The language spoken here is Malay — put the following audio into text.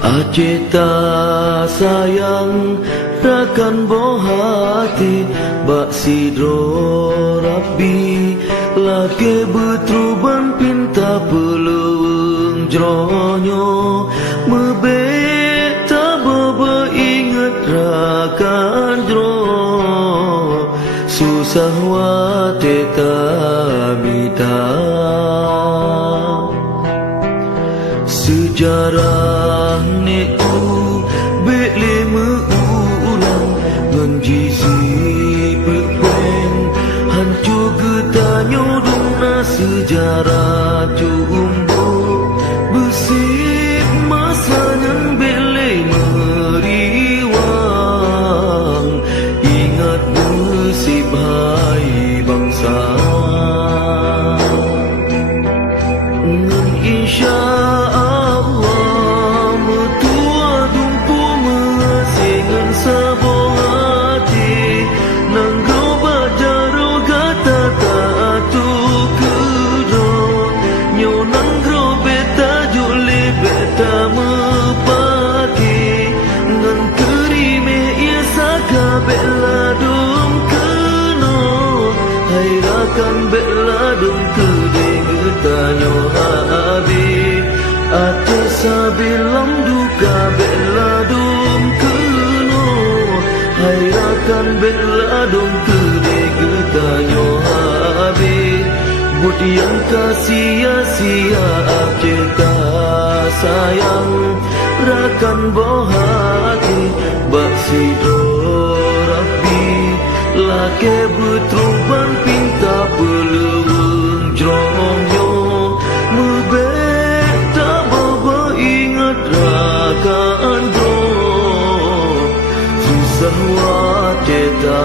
Aceta sayang rakan bohati bak sidro Rabbi lake betruban pinta peluang jronyo mebeta baba ingat rakan jro susah wateta mita sejarah niku bele meulang ngenjisi pepeng hancur getanyo duna sejarah jumbo besip masanya bele meriwang ingat besip hai bangsa ngen insya bela dum keno hai rakan bela dum kede getanyo habi ate sabilam duka bela dum keno hai rakan bela dum kede getanyo habi budian sia-sia cinta sayang rakan bohati bak sidro lake betruban pinta peluang jronyo mebeta baba ingat rakan jro susah wateta